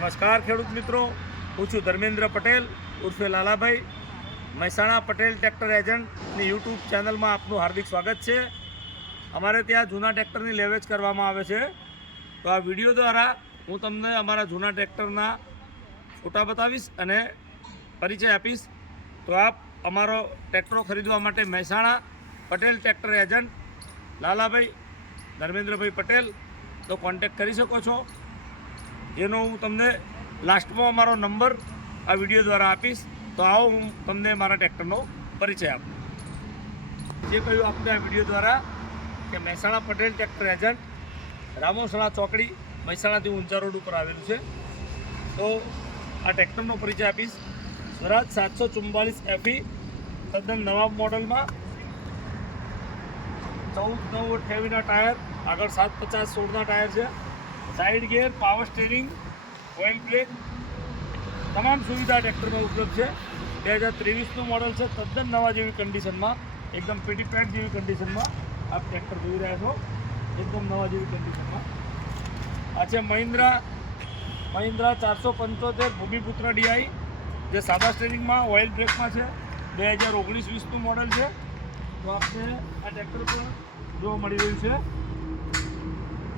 નમસ્કાર ખેડૂત મિત્રો, હું છું ધર્મેન્દ્ર પટેલ ઉર્ફે લાલાભાઈ. મહેસાણા પટેલ ટ્રેક્ટર એજન્ટની યુટ્યુબ ચેનલમાં આપનું હાર્દિક સ્વાગત છે. અમારે ત્યાં જૂના ટ્રેક્ટરની લેવેચ કરવામાં આવે છે. તો આ વિડીયો દ્વારા હું તમને અમારા જૂના ટ્રેક્ટરના ફોટા બતાવીશ અને પરિચય આપીશ. તો આપ અમારો ટ્રેક્ટરો ખરીદવા માટે મહેસાણા પટેલ ટ્રેક્ટર એજન્ટ લાલાભાઈ ધર્મેન્દ્રભાઈ પટેલ તો કોન્ટેક્ટ કરી શકો છો. જેનો હું તમને લાસ્ટમાં અમારો નંબર આ વિડીયો દ્વારા આપીશ. તો આવો હું તમને મારા ટ્રેક્ટરનો પરિચય આપું. જે કહ્યું આપણે આ વિડીયો દ્વારા કે મહેસાણા પટેલ ટ્રેક્ટર એજન્ટ રામોસણા ચોકડી મહેસાણાથી ઊંચા રોડ ઉપર આવેલું છે. તો આ ટ્રેક્ટરનો પરિચય આપીશ. સ્વરાજ 744 FE તદ્દન નવા મોડલમાં 14 ટાયર, આગળ 750/16 ટાયર છે. Side gear, power steering, oil break, તમામ સુવિધા ટ્રેક્ટરમાં ઉપલબ્ધ છે. 2023નું મોડલ છે. તદ્દન નવા જેવી કન્ડિશનમાં, એકદમ પીટી પેડ જેવી કન્ડિશનમાં આપ ટ્રેક્ટર જોઈ રહ્યા છો. એકદમ નવા જેવી કન્ડિશનમાં આ છે મહિન્દ્રા 475 ભૂમિપુત્ર DI, જે સાદા સ્ટીરિંગમાં ઓઇલ બ્રેકમાં છે. 2019-20નું મોડલ છે. તો આપણે આ ટ્રેક્ટર પર જોવા મળી રહ્યું છે.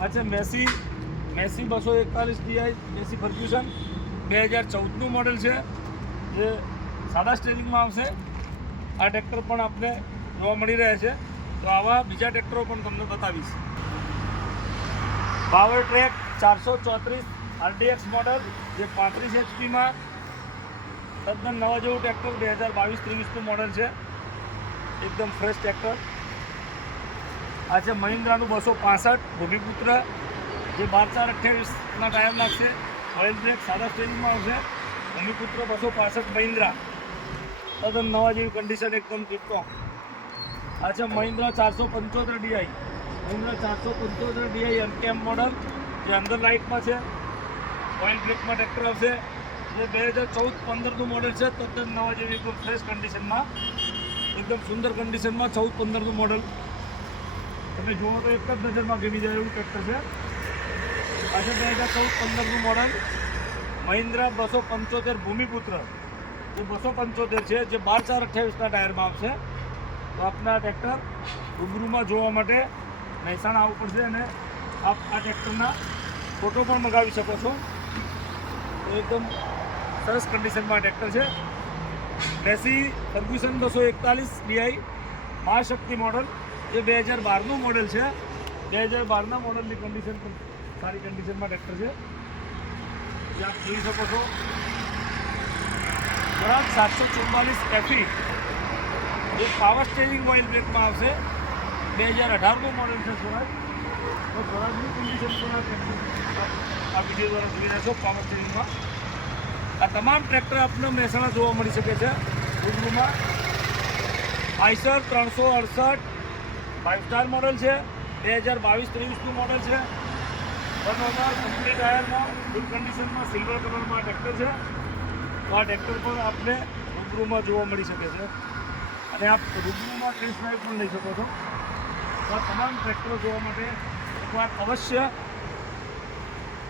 આ છે મેસી 241 DI મેસી ફર્ગ્યુસન, 2014નું મોડલ છે, જે સાદા સ્ટીરિંગમાં આવશે. આ ટ્રેક્ટર પણ આપણે જોવા મળી રહ્યા છે. તો આવા બીજા ટ્રેક્ટરો પણ તમને બતાવીશ. પાવર ટ્રેક 434 RDX મોડલ, જે 35 HPમાં તદ્દન નવા જેવું ટ્રેક્ટર, 2022-23નું મોડલ છે. એકદમ ફ્રેશ ટ્રેક્ટર. આ છે મહિન્દ્રાનું 265 ભૂમિપુત્ર, જે 12/4/28ના ટાયર નાખશે. ઓઇલ બ્રેક સાદા સ્ટીરિંગમાં આવશે. ભૂમિપુત્ર 265 મહિન્દ્રા, તદ્દન નવા જેવી કન્ડિશન, એકદમ ટીપટોપ. આ છે મહિન્દ્રા 475 DI, મહિન્દ્રા 475 DI અનકેમ મોડલ, જે અંદર લાઇટમાં છે. ઓઇલ બ્રેકમાં ટ્રેક્ટર આવશે. જે 2014-15નું મોડલ છે. તદ્દન નવા જેવી એકદમ ફ્રેશ કન્ડિશનમાં, એકદમ સુંદર કન્ડિશનમાં 14-15નું મોડલ. તમે જુઓ તો એક જ નજરમાં ગમી જાય એવું ટ્રેક્ટર છે. આ છે 2014-15નું મોડલ મહિન્દ્રા 275 ભૂમિપુત્ર, જે 275 છે, જે 12/4/28ના ટાયરમાં આવશે. તો આપના ટ્રેક્ટર રૂબરૂમાં જોવા માટે મહેસાણા આવવું પડશે અને આપ આ ટ્રેક્ટરના ફોટો પણ મંગાવી શકો છો. એકદમ સરસ કન્ડિશનમાં ટ્રેક્ટર છે. Massey Fergusson 241 DI Mahashakti model, જે 2012નું મોડલ છે. 2012ના મોડલની કન્ડિશન પણ સારી કન્ડિશનમાં ટ્રેક્ટર છે, જે આપ જોઈ શકો છો. સ્વરાજ 744 FE, જે પાવર સ્ટીરિંગ ઓઇલ બ્રેકમાં આવશે. 2018નું મોડલ છે સ્વરાજ. તો સ્વરાજની કન્ડિશન પણ આ વિડીયો દ્વારા જોઈ રહ્યા છો. પાવર સ્ટીરિંગમાં આ તમામ ટ્રેક્ટર આપણને મહેસાણા જોવા મળી શકે છે રૂબરૂમાં. આઈસર 368 5 સ્ટાર મોડલ છે. 2022-23નું મોડલ છે. 1 ઓનર, કમ્પ્લીટ ટાયરમાં, ગુડ કન્ડિશનમાં, સિલ્વર કલરમાં ટ્રેક્ટર છે. તો આ ટ્રેક્ટર પણ આપણે રૂબરૂમાં જોવા મળી શકે છે અને આપ રૂબરૂમાં ટેસ્ટ ડ્રાઈવ પણ લઈ શકો છો. તો આ તમામ ટ્રેક્ટરો જોવા માટે એકવાર અવશ્ય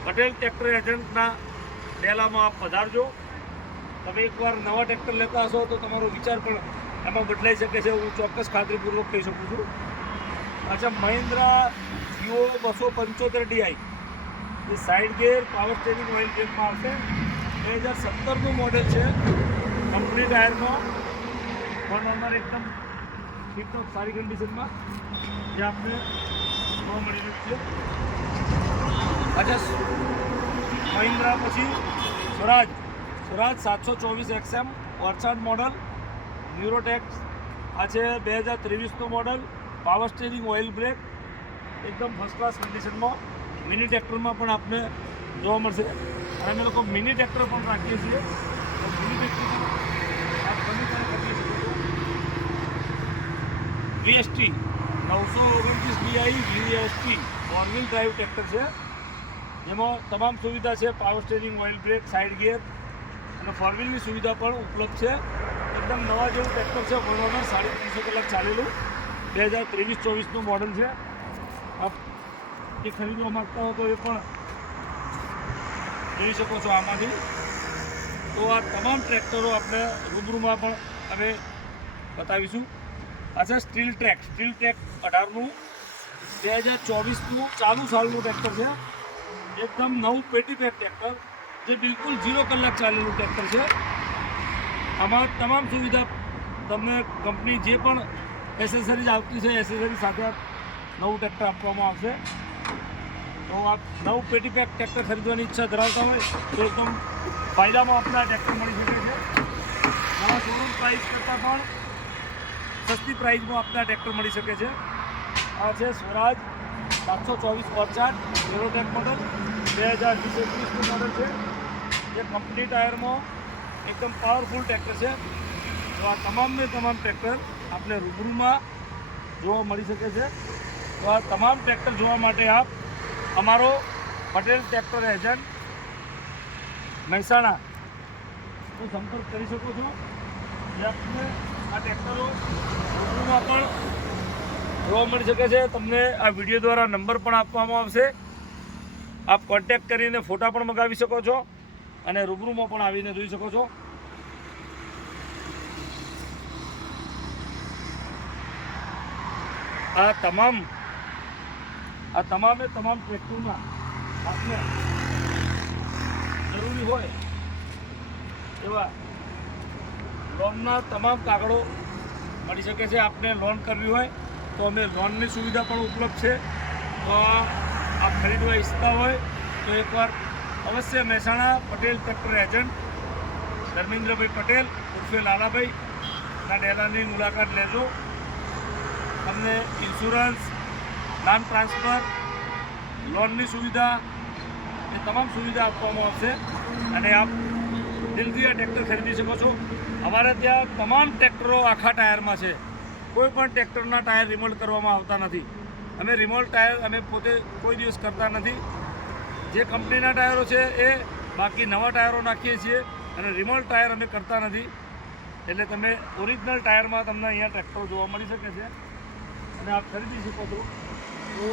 પટેલ ટ્રેક્ટર એજન્ટના ડેલામાં આપ પધારજો. તમે એકવાર નવા ટ્રેક્ટર લેતા હશો તો તમારો વિચાર પણ એમાં બદલાઈ શકે છે, હું ચોક્કસ ખાતરીપૂર્વક કહી શકું છું. અચ્છા, મહિન્દ્રા જીઓ 275 DI, જે side gear, power steering, oil બ્રેકમાં આવશે. 2017નું મોડલ છે. કંપની ટાયરમાં, 1 ઓનર, એકદમ ટીપટોપ સારી કન્ડિશનમાં, જે આપણે જોવા મળી રહ્યું છે. અચ્છા, મહિન્દ્રા પછી સ્વરાજ 724 XM ઓર્ચાર્ડ મોડલ ન્યુરોટેક્સ. આ છે 2023નું model, power steering, oil brake, એકદમ ફર્સ્ટ ક્લાસ કન્ડિશનમાં. મિની ટ્રેક્ટરમાં પણ આપને જોવા મળશે અને અમે લોકો મિની ટ્રેક્ટર પણ રાખીએ છીએ. તો મિની ટ્રેક્ટર પણ આપ ગમે ત્યારે કરી શકો છો. VST 929 DI VST 4-wheel drive tractor છે, જેમાં તમામ સુવિધા છે. Power steering, oil break, side gear અને 4-wheelની સુવિધા પણ ઉપલબ્ધ છે. એકદમ નવા જેવું ટ્રેક્ટર છે. 1 ઓનર, 350 કલાક ચાલેલું, 2023-24નું મોડલ છે. આપ એ ખરીદવા માગતા હો તો એ પણ જોઈ શકો છો આમાંથી. તો આ તમામ ટ્રેક્ટરો આપણે રૂબરૂમાં પણ અમે બતાવીશું. આ છે સ્ટીલ ટ્રેક 18નું 2024નું ચાલુ સાલનું ટ્રેક્ટર છે. એકદમ નવું પેટી પેક ટ્રેક્ટર, જે બિલકુલ 0 કલાક ચાલેલું ટ્રેક્ટર છે. આમાં તમામ સુવિધા તમને કંપની જે પણ એસેસરીઝ આવતી છે, એસેસરી સાથે નવું ટ્રેક્ટર આપવામાં આવશે. તો આપ નવું પેટી પેક ટ્રેક્ટર ખરીદવાની ઈચ્છા ધરાવતા હોય તો એકદમ ફાયદામાં આપણા ટ્રેક્ટર મળી શકે છે. નવા શોરૂમ પ્રાઇસ કરતાં પણ સસ્તી પ્રાઇસમાં આપણા ટ્રેક્ટર મળી શકે છે. આ છે સ્વરાજ 724 ઓરચાર્જ એરોટેક મોડલ 2020-21નું મોડલ છે. જે કંપની ટાયરમાં એકદમ પાવરફુલ ટ્રેક્ટર છે. તો આ તમામને તમામ ટ્રેક્ટર આપણે રૂબરૂમાં જોવા મળી શકે છે. તો આ તમામ ટ્રેક્ટર જોવા માટે આપ અમારો પટેલ ટ્રેક્ટર એજન્ટ મહેસાણા તો સંપર્ક કરી શકો છો. જે આપને આ ટ્રેક્ટરો રૂબરૂમાં પણ જોવા મળી શકે છે. તમને આ વિડીયો દ્વારા નંબર પણ આપવામાં આવશે. આપ કોન્ટેક્ટ કરીને ફોટા પણ મંગાવી શકો છો અને રૂબરૂમાં પણ આવીને જોઈ શકો છો. આ તમામે તમામ ટ્રેક્ટરમાં આપને જરૂરી હોય એવા લોનના તમામ કાગળો મળી શકે છે. આપને લોન કરવી હોય તો અમે લોનની સુવિધા પણ ઉપલબ્ધ છે. તો આપ ખરીદવા ઈચ્છતા હોય તો એકવાર અવશ્ય મહેસાણા પટેલ ટ્રેક્ટર એજન્ટ ધર્મેન્દ્રભાઈ પટેલ ઉર્ફે લાલાભાઈના ડેલાની મુલાકાત લેજો. તમને ઇન્સ્યોરન્સ, નામ ટ્રાન્સફર, લોનની સુવિધા એ તમામ સુવિધા આપવામાં આવશે અને આપ દિલથી આ ટ્રેક્ટર ખરીદી શકો છો. અમારે ત્યાં તમામ ટ્રેક્ટરો આખા ટાયરમાં છે. કોઈ પણ ટ્રેક્ટરના ટાયર રિમોલ્ડ કરવામાં આવતા નથી. અમે રિમોલ્ડ ટાયર અમે પોતે કોઈ દિવસ કરતા નથી. જે કંપનીના ટાયરો છે એ બાકી નવા ટાયરો નાખીએ છીએ અને રિમોલ્ડ ટાયર અમે કરતા નથી. એટલે તમે ઓરિજિનલ ટાયરમાં તમને અહીંયા ટ્રેક્ટરો જોવા મળી શકે છે અને આપ ખરીદી શકો છો. તો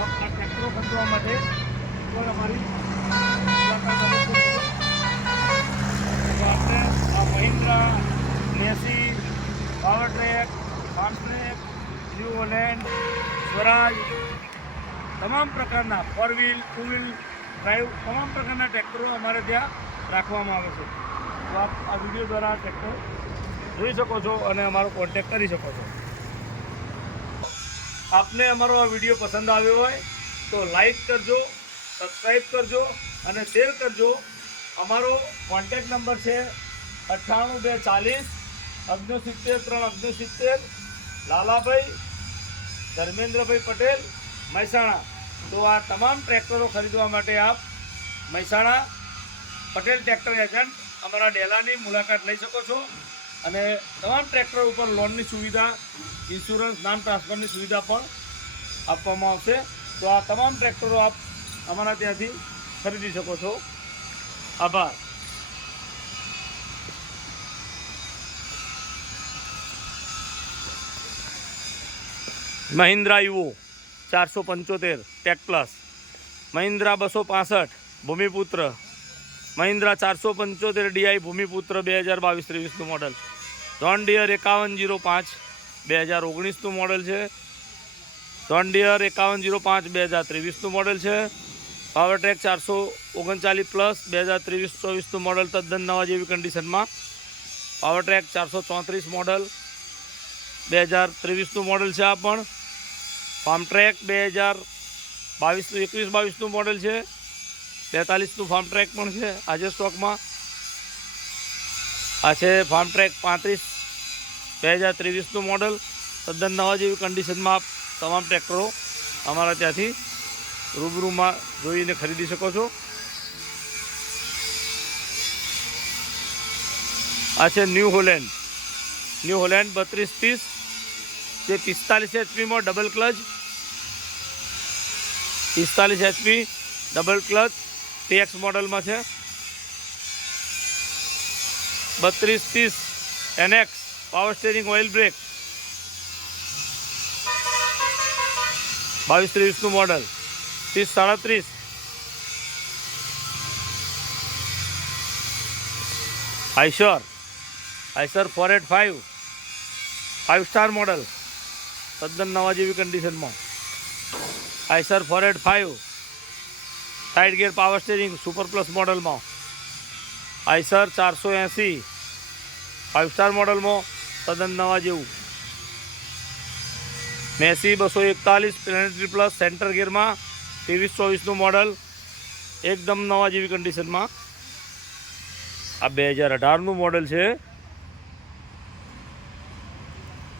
આપ આ ટ્રેક્ટરો ખરીદવા માટે પણ અમારી તો આપણે આ મહિન્દ્રા, લેસી, Powertrac, Farmtrac, New Holland, Swaraj તમામ પ્રકારના 4 વ્હીલ, 2 વ્હીલ ડ્રાઈવ તમામ પ્રકારના ટ્રેક્ટરો અમારે ત્યાં રાખવામાં આવે છે. તો આપ આ વિડીયો દ્વારા ટ્રેક્ટર જોઈ શકો છો અને અમારો કોન્ટેક્ટ કરી શકો છો. આપને અમારો આ વિડીયો પસંદ આવ્યો હોય તો લાઈક કરજો, સબસ્ક્રાઈબ કરજો અને શેર કરજો. અમારો કોન્ટેક્ટ નંબર છે 98240 69 369 લાલાભાઈ ધર્મેન્દ્રભાઈ પટેલ મહેસાણા. તો આ તમામ ટ્રેક્ટરો ખરીદવા માટે આપ મહેસાણા પટેલ ટ્રેક્ટર એજન્ટ અમારા ડેલાની મુલાકાત લઈ શકો છો અને તમામ ટ્રેક્ટરો ઉપર લોનની સુવિધા, ઇન્સ્યોરન્સ, નામ ટ્રાન્સફરની સુવિધા પણ આપવામાં આવશે. તો આ તમામ ટ્રેક્ટરો આપ અમારા ત્યાંથી ખરીદી શકો છો. આભાર. Mahindra Yuvo 475 tech plus, Mahindra 265 Bhoomiputra, Mahindra 475 DI Bhoomiputra 2022-23નું મોડલ, જોન ડિયર 5105 2019નું મોડલ છે, જોન ડિયર 5105 2023નું મોડલ છે, પાવર ટ્રેક 439 પ્લસ 2023-24નું મોડલ તદ્દન નવા જેવી કન્ડિશનમાં, પાવર ટ્રેક 434 મોડલ 2023નું મોડલ છે. આ પણ ફાર્મ ટ્રેક 2022-21-22નું મોડલ છે. 42નું ફાર્મ ટ્રેક પણ છે આજે સ્ટોકમાં. આ છે ફાર્મ ટ્રેક 35 2023નું મોડલ તદ્દન નવા જેવી કન્ડિશનમાં. આપ તમામ ટ્રેક્ટરો અમારા ત્યાંથી રૂબરૂમાં જોઈને ખરીદી શકો છો. આ છે ન્યૂ હોલેન્ડ 3230 જે 45 HPમાં double clutch, 45 HP double clutch TX મોડલમાં છે. 3230 NX power steering oil brake 22-23નું મોડલ. 3037 આઈસર 485 5 સ્ટાર મોડલ તદ્દન નવા જેવી કન્ડિશનમાં. Eicher 485 side gear power steering super plus મોડલમાં. આઈસર 480 5 સ્ટાર મોડલમાં તદ્દન નવા જેવું. મેસી 241 પ્લેનેટરી પ્લસ સેન્ટર ગિયરમાં 23-24નું મોડલ એકદમ નવા જેવી કન્ડિશનમાં. આ 2018નું મોડલ છે.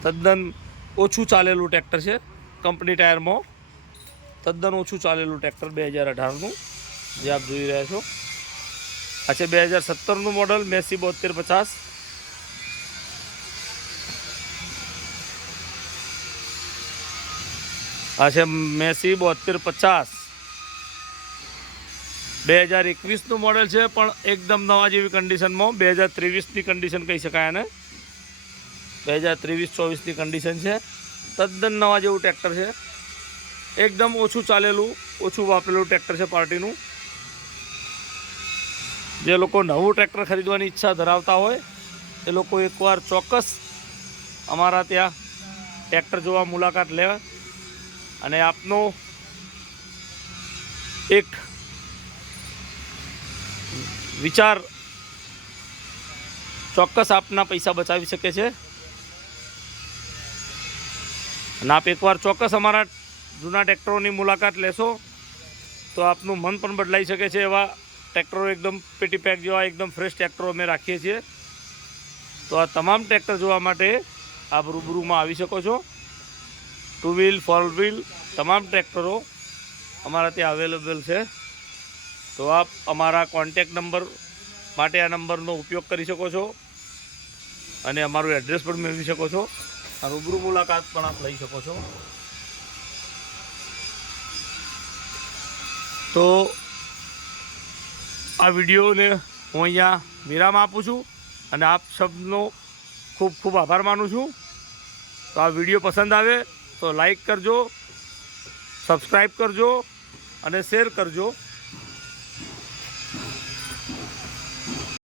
તદ્દન ઓછું ચાલેલું ટ્રેક્ટર છે. કંપની ટાયરમાં તદ્દન ઓછું ચાલેલું ટ્રેક્ટર 2018નું જે આપ જોઈ રહ્યા છો. આ છે 2017નું મોડલ મેસી 7250. આ છે મેસી 7250 2021નું મોડલ છે, પણ એકદમ નવા જેવી કન્ડિશનમાં. 2023ની કન્ડિશન કહી શકાય આને. 2023-24ની કન્ડિશન છે. તદ્દન નવા જેવું ટ્રેક્ટર છે. એકદમ ઓછું ચાલેલું ઓછું વાપરેલું ટ્રેક્ટર છે પાર્ટીનું. જે લોકો નવું ટ્રેક્ટર ખરીદવાની ઈચ્છા ધરાવતા હોય એ લોકો એકવાર ચોક્કસ અમારા ત્યાં ટ્રેક્ટર જોવા મુલાકાત લે અને આપનો એક વિચાર ચોક્કસ આપના પૈસા બચાવી શકે છે. અને આપ એકવાર ચોક્કસ અમારા જૂના ટ્રેક્ટરોની મુલાકાત લેશો તો આપનું મન પણ બદલાઈ શકે છે. એવા ટ્રેક્ટરો એકદમ પેટી પેક જેવા એકદમ ફ્રેશ ટ્રેક્ટરો અમે રાખીએ છીએ. તો આ તમામ ટ્રેક્ટર જોવા માટે આપ રૂબરૂમાં આવી શકો છો. 2 વ્હીલ 4 વ્હીલ તમામ ટ્રેક્ટરો અમારા ત્યાં અવેલેબલ છે. તો આપ અમારા કોન્ટેક નંબર માટે આ નંબરનો ઉપયોગ કરી શકો છો અને અમારું એડ્રેસ પણ મેળવી શકો છો. રૂબરૂ મુલાકાત પણ આપ લઈ શકો છો. તો આ વિડીયોને હું અહીંયા વિરામ આપું છું અને આપ સબનો ખૂબ ખૂબ આભાર માનું છું. તો આ વિડીયો પસંદ આવે તો લાઈક કરજો, સબસ્ક્રાઈબ કરજો અને શેર કરજો.